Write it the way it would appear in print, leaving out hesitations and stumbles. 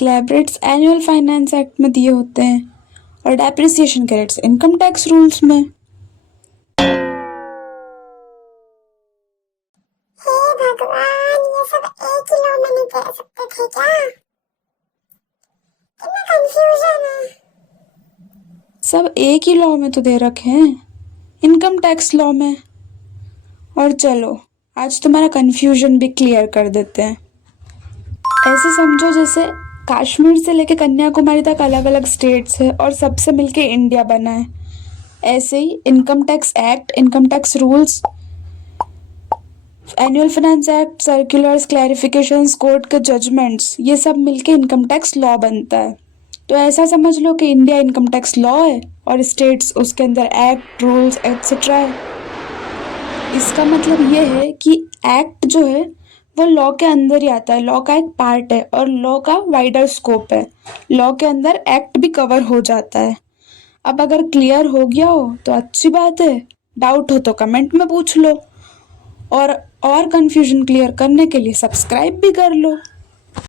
Slab rates annual finance act में दिए होते हैं और डेप्रिसिएशन के रेट्स इनकम टैक्स रूल्स में। हे भगवान, ये सब एक ही लॉ में नहीं कह सकते थे क्या? कितना कंफ्यूजन है। सब एक ही लॉ में तो दे रखे हैं, इनकम टैक्स लॉ में। और चलो आज तुम्हारा कंफ्यूजन भी क्लियर कर देते हैं। ऐसे समझो जैसे कश्मीर से लेके कन्याकुमारी तक अलग अलग स्टेट्स है और सबसे मिलके इंडिया बना है। ऐसे ही income tax act, income tax rules, annual finance act, circulars, clarifications, court के जजमेंट्स, ये सब मिलके इनकम टैक्स लॉ बनता है। तो ऐसा समझ लो कि इंडिया इनकम टैक्स लॉ है और स्टेट्स उसके अंदर एक्ट, रूल्स एक्सेट्रा है। इसका मतलब ये है कि एक्ट जो है वो लॉ के अंदर ही आता है, लॉ का एक पार्ट है और लॉ का वाइडर स्कोप है। लॉ के अंदर एक्ट भी कवर हो जाता है। अब अगर क्लियर हो गया हो तो अच्छी बात है, डाउट हो तो कमेंट में पूछ लो और कंफ्यूजन क्लियर करने के लिए सब्सक्राइब भी कर लो।